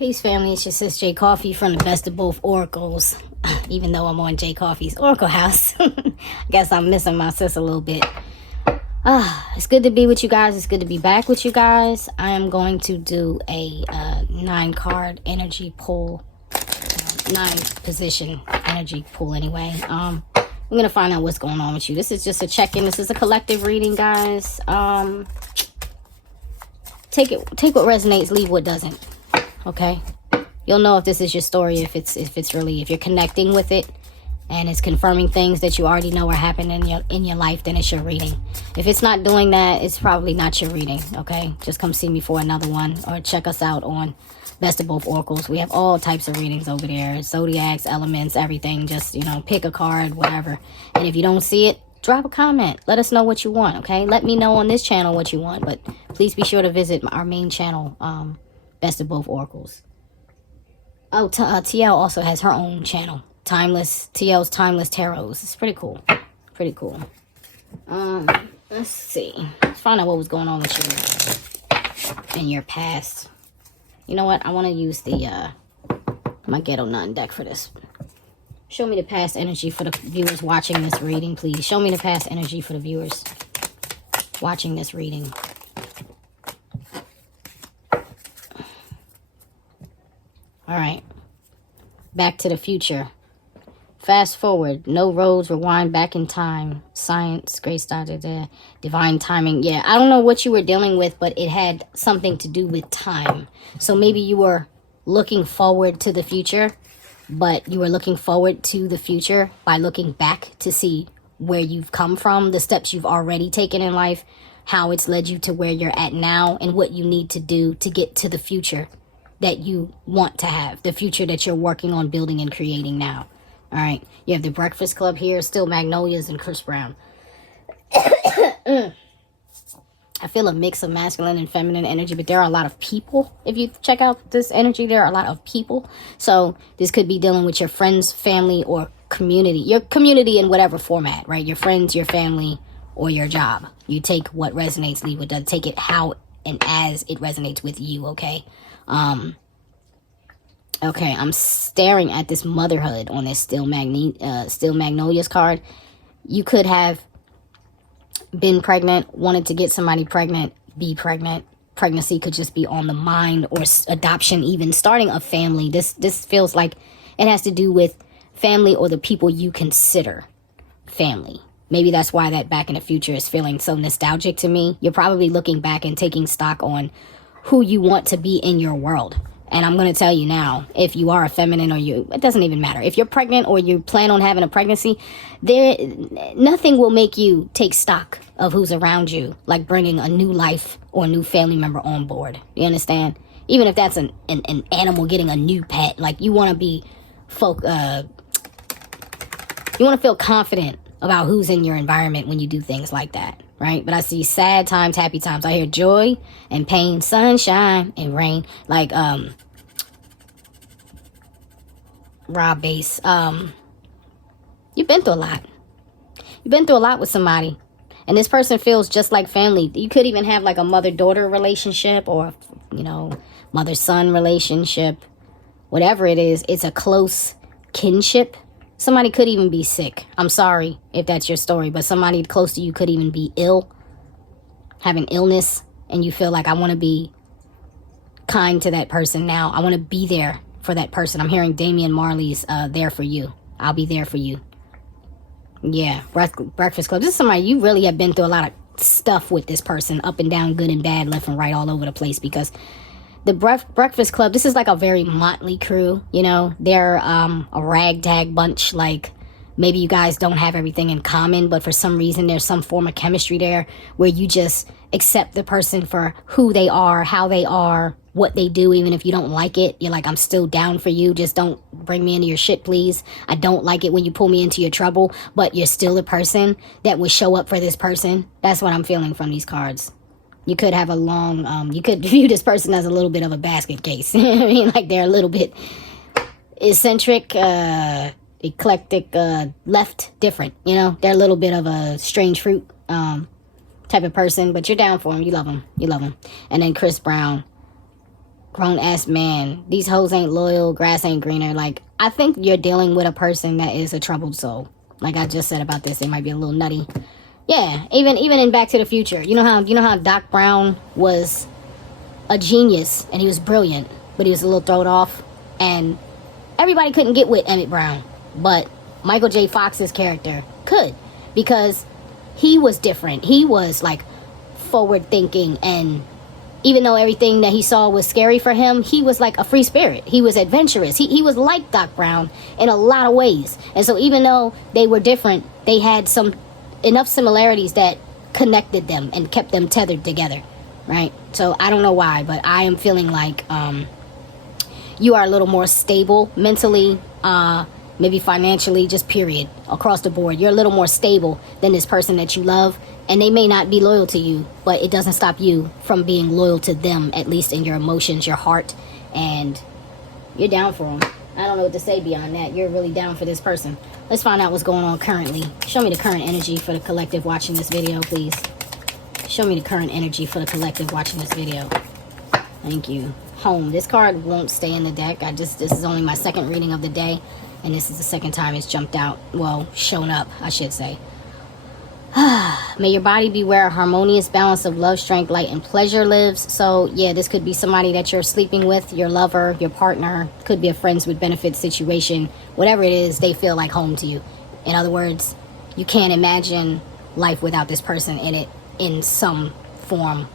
Peace, family. It's your sis J Coffee from the Best of Both Oracles. Even though I'm on J Coffee's Oracle House, I guess I'm missing my sis a little bit. It's good to be with you guys. It's good to be back with you guys. I am going to do a 9-card energy pull, 9-position energy pull. Anyway, I'm gonna find out what's going on with you. This is just a check-in. This is a collective reading, guys. Take what resonates, leave what doesn't. Okay, you'll know if this is your story, if you're connecting with it and it's confirming things that you already know are happening in your life, then it's your reading. If it's not doing that, it's probably not your reading. Okay, just come see me for another one, or check us out on Best of Both Oracles. We have all types of readings over there, zodiacs, elements, everything. Just, pick a card, whatever. And if you don't see it, drop a comment. Let us know what you want. Okay, let me know on this channel what you want, but please be sure to visit our main channel, Best of Both Oracles. Oh, TL also has her own channel, TL's Timeless Tarots. It's pretty cool. Pretty cool. Let's see. Let's find out what was going on with you in your past. You know what? I want to use the my Ghetto Nun deck for this. Show me the past energy for the viewers watching this reading, please. Show me the past energy for the viewers watching this reading. All right, back to the future. Fast forward, no roads, rewind back in time. Science, grace, divine timing. Yeah, I don't know what you were dealing with, but it had something to do with time. So maybe you were looking forward to the future, but you were looking forward to the future by looking back to see where you've come from, the steps you've already taken in life, how it's led you to where you're at now, and what you need to do to get to the future that you want to have, the future that you're working on building and creating now. All right, you have the Breakfast Club here, still Magnolias and Chris Brown. I feel a mix of masculine and feminine energy, but there are a lot of people. If you check out this energy, there are a lot of people. So this could be dealing with your friends, family, or community. Your community in whatever format, right? Your friends, your family, or your job. You take what resonates, leave what doesn't. Take it how and as it resonates with you, okay? Okay, I'm staring at this motherhood on this Still Magnolias card. You could have been pregnant, wanted to get somebody pregnant, be pregnant. Pregnancy could just be on the mind, or adoption, even starting a family. This feels like it has to do with family or the people you consider family. Maybe that's why that back in the future is feeling so nostalgic to me. You're probably looking back and taking stock on who you want to be in your world. And I'm going to tell you now, if you are a feminine, or it doesn't even matter. If you're pregnant or you plan on having a pregnancy, nothing will make you take stock of who's around you, like bringing a new life or a new family member on board. You understand? Even if that's an animal getting a new pet, like you want to be you want to feel confident about who's in your environment when you do things like that. Right? But I see sad times, happy times. I hear joy and pain, sunshine and rain. Like, Rob Bass. You've been through a lot. You've been through a lot with somebody. And this person feels just like family. You could even have like a mother-daughter relationship, or, mother-son relationship. Whatever it is, it's a close kinship. Somebody could even be sick. I'm sorry if that's your story, but somebody close to you could even be ill, have an illness, and you feel like, I want to be kind to that person now. I want to be there for that person. I'm hearing Damian Marley's There For You. I'll be there for you. Yeah, Breakfast Club. This is somebody you really have been through a lot of stuff with this person, up and down, good and bad, left and right, all over the place, because the Breakfast Club, this is like a very motley crew, they're a ragtag bunch. Like, maybe you guys don't have everything in common, but for some reason there's some form of chemistry there where you just accept the person for who they are, how they are, what they do. Even if you don't like it, you're like, I'm still down for you. Just don't bring me into your shit, please. I don't like it when you pull me into your trouble, but you're still a person that would show up for this person. That's what I'm feeling from these cards. You could have you could view this person as a little bit of a basket case. I mean, like, they're a little bit eccentric, eclectic, left, different, They're a little bit of a strange fruit type of person, but you're down for them. You love them. And then Chris Brown. Grown-ass man. These hoes ain't loyal. Grass ain't greener. Like, I think you're dealing with a person that is a troubled soul. Like I just said about this, they might be a little nutty. Yeah, even in Back to the Future. You know how Doc Brown was a genius and he was brilliant, but he was a little thrown off, and everybody couldn't get with Emmett Brown, but Michael J. Fox's character could, because he was different. He was like forward thinking, and even though everything that he saw was scary for him, he was like a free spirit. He was adventurous. He was like Doc Brown in a lot of ways. And so even though they were different, they had some enough similarities that connected them and kept them tethered together, right? So I don't know why, but I am feeling like you are a little more stable mentally, maybe financially, just period, across the board. You're a little more stable than this person that you love, and they may not be loyal to you, but it doesn't stop you from being loyal to them, at least in your emotions, your heart, and you're down for them. I don't know what to say beyond that. You're really down for this person. Let's find out what's going on currently. Show me the current energy for the collective watching this video, please. Show me the current energy for the collective watching this video. Thank you. Home. This card won't stay in the deck. This is only my second reading of the day, and this is the second time it's jumped out. Well, shown up, I should say. May your body beware a harmonious balance of love, strength, light, and pleasure lives. So, yeah, this could be somebody that you're sleeping with, your lover, your partner. Could be a friends with benefits situation. Whatever it is, they feel like home to you. In other words, you can't imagine life without this person in it in some form,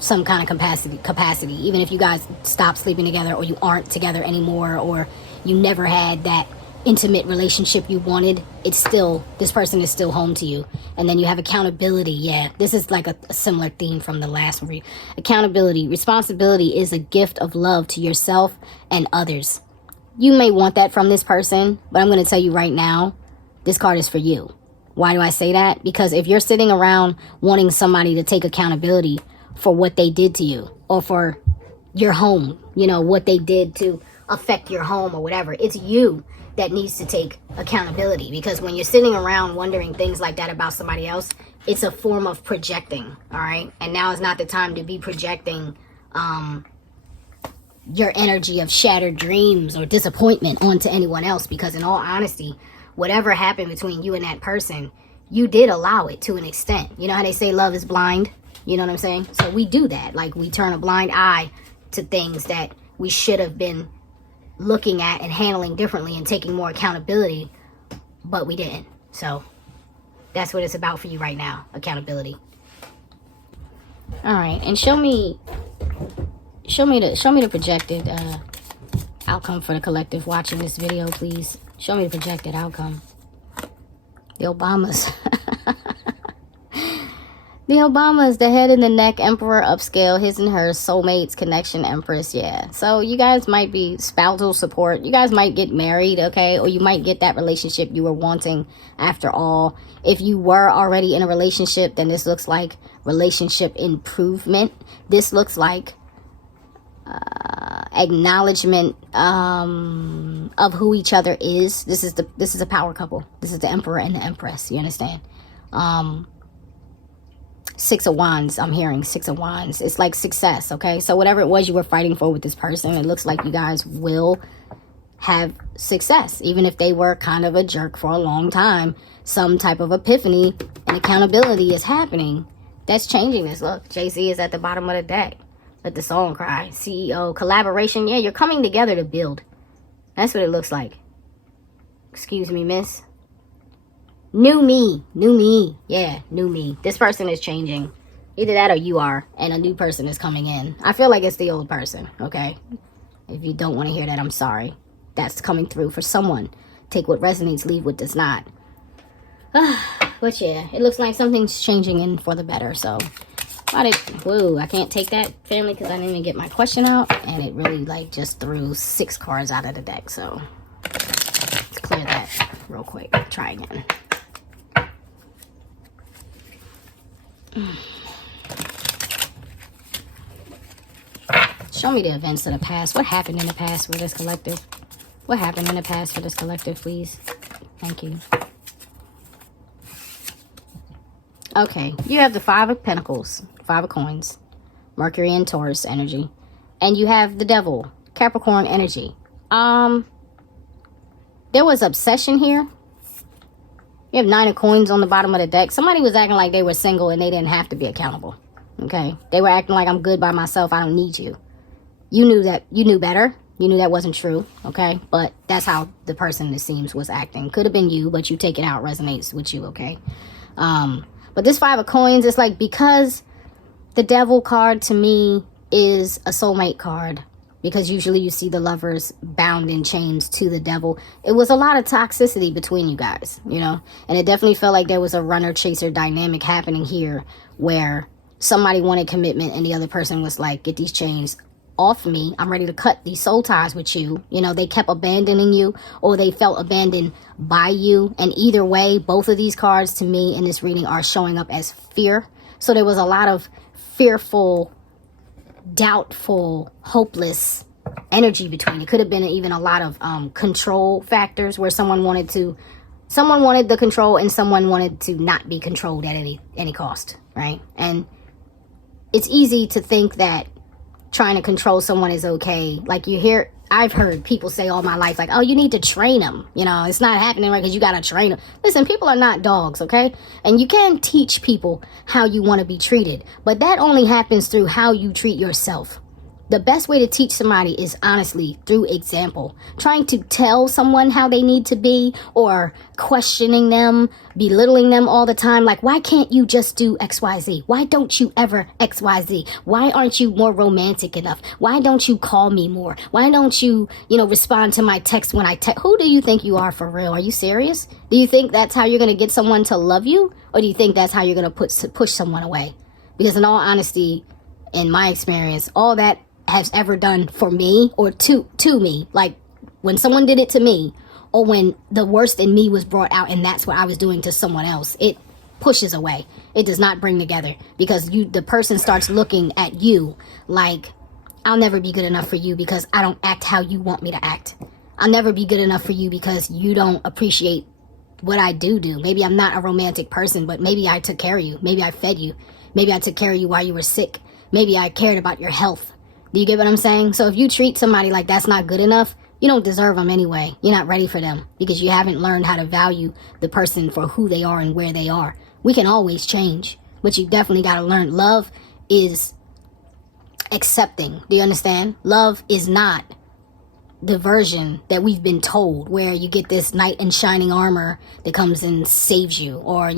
some kind of capacity. Even if you guys stop sleeping together, or you aren't together anymore, or you never had that intimate relationship you wanted, it's still, this person is still home to you. And then you have accountability. Yeah, this is like a similar theme from the last read. Accountability. Responsibility is a gift of love to yourself and others. You may want that from this person, but I'm going to tell you right now, this card is for you. Why do I say that? Because if you're sitting around wanting somebody to take accountability for what they did to you, or for your home, you know, what they did to affect your home or whatever, it's you that needs to take accountability. Because when you're sitting around wondering things like that about somebody else, it's a form of projecting, all right? And now is not the time to be projecting your energy of shattered dreams or disappointment onto anyone else, because in all honesty, whatever happened between you and that person, you did allow it to an extent. You know how they say love is blind? You know what I'm saying? So we do that. Like, we turn a blind eye to things that we should have been looking at and handling differently and taking more accountability, but we didn't. So that's what it's about for you right now, accountability. All right, and show me the projected outcome for the collective watching this video, please. Show me the projected outcome. The Obamas. The Obamas, the head and the neck, emperor, upscale, his and hers, soulmates, connection, empress, yeah. So you guys might be spousal support. You guys might get married, okay? Or you might get that relationship you were wanting after all. If you were already in a relationship, then this looks like relationship improvement. This looks like acknowledgement of who each other is. This is a power couple. This is the emperor and the empress, you understand? Six of Wands, I'm hearing Six of Wands. It's like success, okay? So whatever it was you were fighting for with this person, it looks like you guys will have success. Even if they were kind of a jerk for a long time, some type of epiphany and accountability is happening. That's changing this. Look, Jay-Z is at the bottom of the deck. Let the song cry. CEO, collaboration. Yeah, you're coming together to build. That's what it looks like. Excuse me, miss. New me. Yeah, new me. This person is changing. Either that or you are, and a new person is coming in. I feel like it's the old person, okay? If you don't want to hear that, I'm sorry. That's coming through for someone. Take what resonates, leave what does not. But yeah, it looks like something's changing in for the better. So, whoa, I can't take that, family, because I didn't even get my question out, and it really like just threw 6 cards out of the deck. So let's clear that real quick. Try again. Show me the events of the past. What happened in the past for this collective? What happened in the past for this collective, please? Thank you. Okay, you have the 5 of Pentacles, 5 of Coins, Mercury and Taurus energy. And you have the devil, Capricorn energy. There was obsession here. You have 9 of coins on the bottom of the deck. Somebody was acting like they were single and they didn't have to be accountable. Okay? They were acting like, I'm good by myself. I don't need you. You knew that. You knew better. You knew that wasn't true. Okay? But that's how the person, it seems, was acting. Could have been you, but you take it out. Resonates with you. Okay? But this 5 of coins, it's like, because the devil card to me is a soulmate card. Because usually you see the lovers bound in chains to the devil. It was a lot of toxicity between you guys, you know. And it definitely felt like there was a runner-chaser dynamic happening here, where somebody wanted commitment and the other person was like, get these chains off me. I'm ready to cut these soul ties with you. You know, they kept abandoning you, or they felt abandoned by you. And either way, both of these cards to me in this reading are showing up as fear. So there was a lot of fearful, doubtful, hopeless energy between. It could have been even a lot of control factors, where someone wanted the control and someone wanted to not be controlled at any cost, right? And it's easy to think that trying to control someone is okay. Like, I've heard people say all my life, like, oh, you need to train them. You know, it's not happening right because you got to train them. Listen, people are not dogs, okay? And you can teach people how you want to be treated, but that only happens through how you treat yourself. The best way to teach somebody is honestly through example. Trying to tell someone how they need to be, or questioning them, belittling them all the time. Like, why can't you just do XYZ? Why don't you ever XYZ? Why aren't you more romantic enough? Why don't you call me more? Why don't you, respond to my text when I text? Who do you think you are for real? Are you serious? Do you think that's how you're going to get someone to love you? Or do you think that's how you're going to push someone away? Because in all honesty, in my experience, all that has ever done for me, or to me, like when someone did it to me, or when the worst in me was brought out and that's what I was doing to someone else, it pushes away. It does not bring together, because the person starts looking at you like, I'll never be good enough for you because I don't act how you want me to act. I'll never be good enough for you because you don't appreciate what I do. Maybe I'm not a romantic person, but maybe I took care of you. Maybe I fed you. Maybe I took care of you while you were sick. Maybe I cared about your health. Do you get what I'm saying? So if you treat somebody like that's not good enough, you don't deserve them anyway. You're not ready for them, because you haven't learned how to value the person for who they are and where they are. We can always change, but you definitely got to learn. Love is accepting. Do you understand? Love is not the version that we've been told, where you get this knight in shining armor that comes and saves you, or,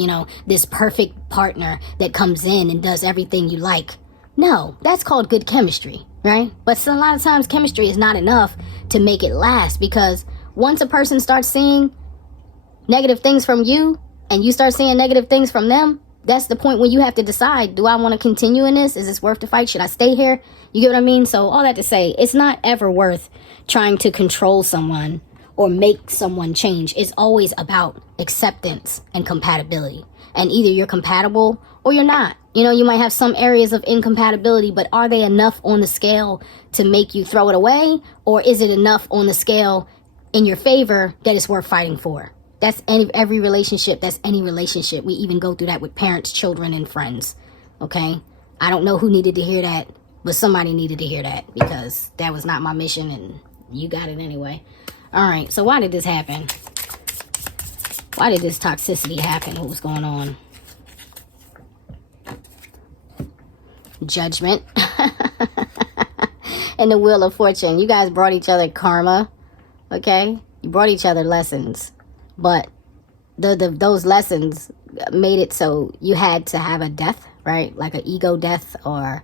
this perfect partner that comes in and does everything you like. No, that's called good chemistry, right? But a lot of times chemistry is not enough to make it last, because once a person starts seeing negative things from you and you start seeing negative things from them, that's the point when you have to decide, do I want to continue in this? Is this worth the fight? Should I stay here? You get what I mean? So all that to say, it's not ever worth trying to control someone or make someone change. It's always about acceptance and compatibility. And either you're compatible or you're not. You might have some areas of incompatibility, but are they enough on the scale to make you throw it away? Or is it enough on the scale in your favor that it's worth fighting for? That's every relationship. That's any relationship. We even go through that with parents, children, and friends. Okay? I don't know who needed to hear that, but somebody needed to hear that, because that was not my mission and you got it anyway. All right. So why did this happen? Why did this toxicity happen? What was going on? Judgment. And the Wheel of Fortune. You guys brought each other karma. Okay? You brought each other lessons. But those lessons made it so you had to have a death, right? Like an ego death, or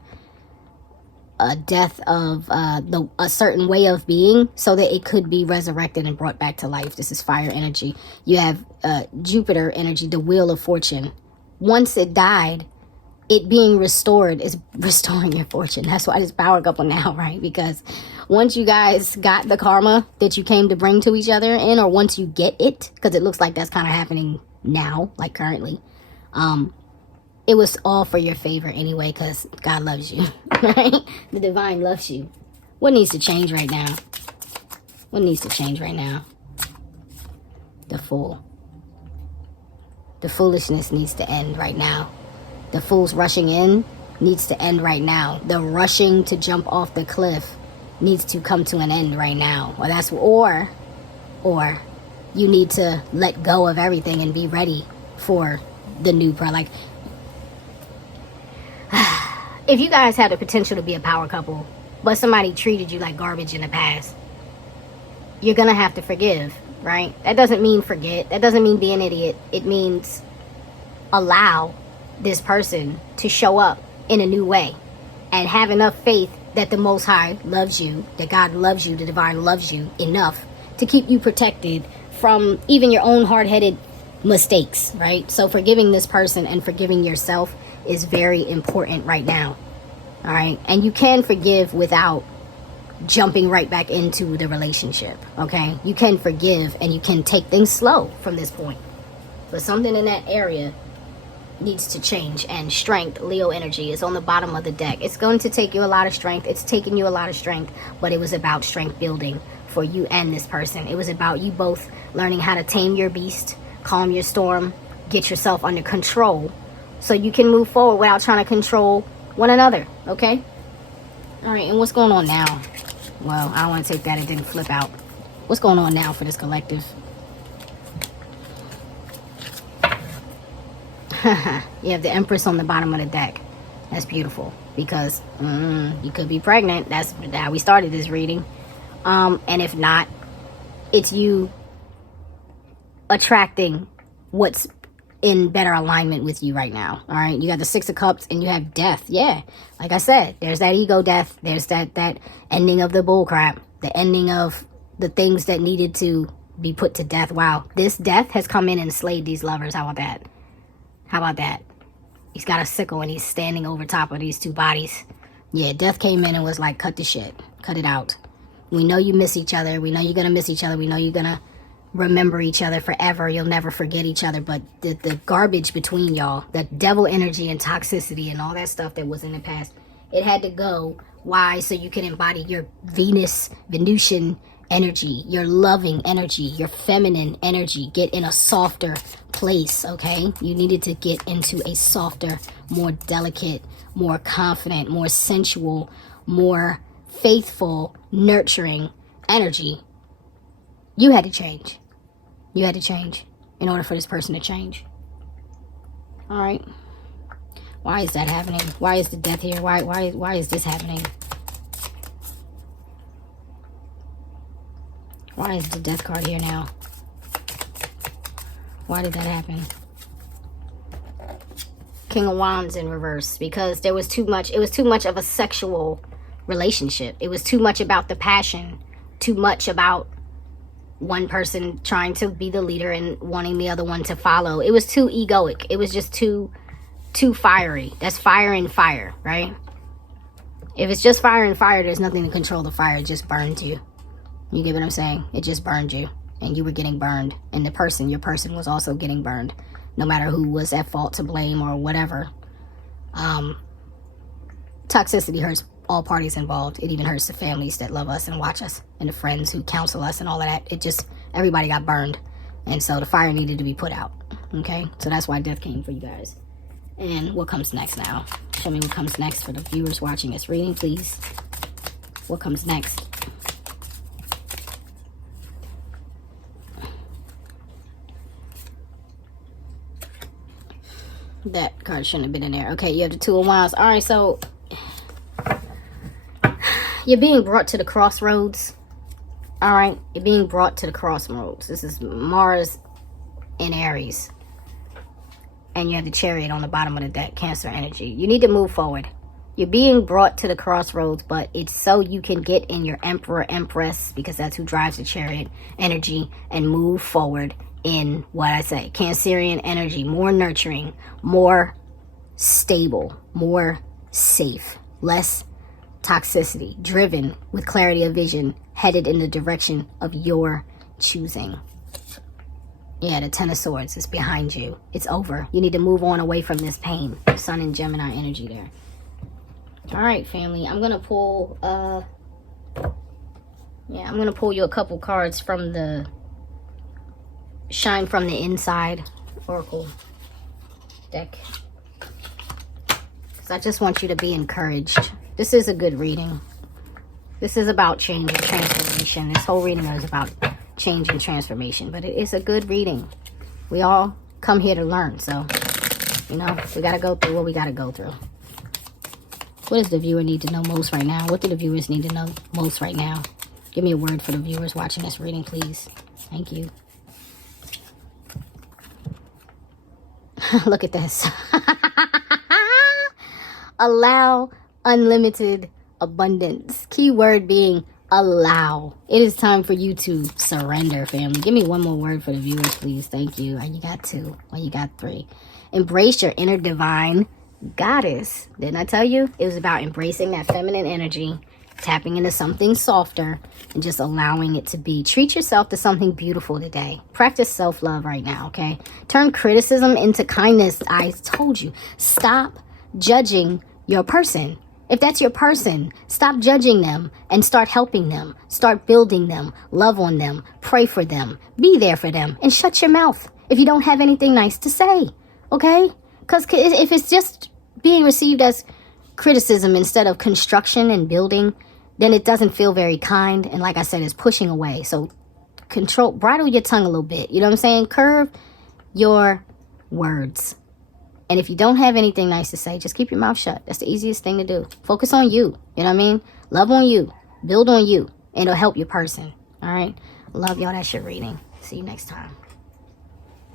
a death of a certain way of being, so that it could be resurrected and brought back to life. This is fire energy. You have Jupiter energy, the Wheel of Fortune. Once it died, it being restored is restoring your fortune. That's why this power couple now, right? Because once you guys got the karma that you came to bring to each other in, or once you get it, because it looks like that's kind of happening now, like currently, it was all for your favor anyway, because God loves you, right? The divine loves you. What needs to change right now? What needs to change right now? The Fool. The foolishness needs to end right now. The Fool's rushing in needs to end right now. The rushing to jump off the cliff needs to come to an end right now. Or you need to let go of everything and be ready for the new part. Like, if you guys had the potential to be a power couple, but somebody treated you like garbage in the past, you're gonna have to forgive, right? That doesn't mean forget. That doesn't mean be an idiot. It means allow this person to show up in a new way and have enough faith that the Most High loves you, that God loves you, the divine loves you enough to keep you protected from even your own hard-headed mistakes, right? So forgiving this person and forgiving yourself is very important right now. All right. And you can forgive without jumping right back into the relationship. Okay. You can forgive and you can take things slow from this point. But something in that area needs to change. And strength, Leo energy, is on the bottom of the deck. It's going to take you a lot of strength. It's taken you a lot of strength, but it was about strength building for you and this person. It was about you both learning how to tame your beast, calm your storm, get yourself under control so you can move forward without trying to control one another. Okay. All right. And what's going on now? Well, I don't want to take that. It didn't flip out. What's going on now for this collective? You have the Empress on the bottom of the deck. That's beautiful because you could be pregnant. That's how we started this reading. And if not, it's you attracting what's in better alignment with you right now. All right. You got the Six of Cups and you have death. Yeah. Like I said, there's that ego death. There's that ending of the bullcrap, the ending of the things that needed to be put to death. Wow. This death has come in and slayed these lovers. How about that? How about that? He's got a sickle and he's standing over top of these two bodies. Yeah. Death came in and was like, cut the shit. Cut it out. We know you miss each other. We know you're going to miss each other. We know you're going to remember each other forever. You'll never forget each other. But the garbage between y'all, that devil energy and toxicity and all that stuff that was in the past, it had to go. Why? So you can embody your Venusian energy, your loving energy, your feminine energy. Get in a softer place, okay? You needed to get into a softer, more delicate, more confident, more sensual, more faithful, nurturing energy. You had to change. You had to change in order for this person to change. All right. Why is that happening? Why is the death here? Why is this happening? Why is the death card here now? Why did that happen? King of Wands in reverse, because there was too much. It was too much of a sexual relationship. It was too much about the passion, too much about one person trying to be the leader and wanting the other one to follow. It was too egoic. It was just too fiery. That's fire and fire, right? If it's just fire and fire, there's nothing to control the fire. It just burns you. You get what I'm saying? It just burned you. And you were getting burned. And your person was also getting burned. No matter who was at fault, to blame, or whatever. Toxicity hurts all parties involved. It even hurts the families that love us and watch us, and the friends who counsel us and all of that. It just, everybody got burned. And so the fire needed to be put out. Okay? So that's why death came for you guys. And what comes next now? Show me what comes next for the viewers watching this reading, please. What comes next? That card shouldn't have been in there. Okay, you have the Two of Wands. All right, so you're being brought to the crossroads. All right, you're being brought to the crossroads. This is Mars in Aries. And you have the Chariot on the bottom of the deck, Cancer energy. You need to move forward. You're being brought to the crossroads, but it's so you can get in your Emperor, Empress, because that's who drives the Chariot energy, and move forward in what I say, Cancerian energy, more nurturing, more stable, more safe, less toxicity, driven with clarity of vision, headed in the direction of your choosing. Yeah, the Ten of Swords is behind you. It's over. You need to move on away from this pain. Sun and Gemini energy there. All right, family. I'm going to pull, I'm going to pull you a couple cards from the Shine from the Inside Oracle deck. So I just want you to be encouraged. This is a good reading. This is about change and transformation. This whole reading is about change and transformation. But it is a good reading. We all come here to learn. So, you know, we got to go through what we got to go through. What does the viewer need to know most right now? What do the viewers need to know most right now? Give me a word for the viewers watching this reading, please. Thank you. Look at this. Allow unlimited abundance. Key word being allow. It is time for you to surrender, family. Give me one more word for the viewers, please. Thank you. You got 2. Well, you got 3. Embrace your inner divine goddess. Didn't I tell you? It was about embracing that feminine energy, tapping into something softer, and just allowing it to be. Treat yourself to something beautiful today. Practice self-love right now, okay? Turn criticism into kindness. I told you. Stop judging your person. If that's your person, stop judging them and start helping them. Start building them. Love on them. Pray for them. Be there for them. And shut your mouth if you don't have anything nice to say, okay? Because if it's just being received as criticism instead of construction and building, then it doesn't feel very kind. And like I said, it's pushing away. So bridle your tongue a little bit. You know what I'm saying? Curve your words. And if you don't have anything nice to say, just keep your mouth shut. That's the easiest thing to do. Focus on you. You know what I mean? Love on you. Build on you. And it'll help your person. All right? Love y'all. That's your reading. See you next time.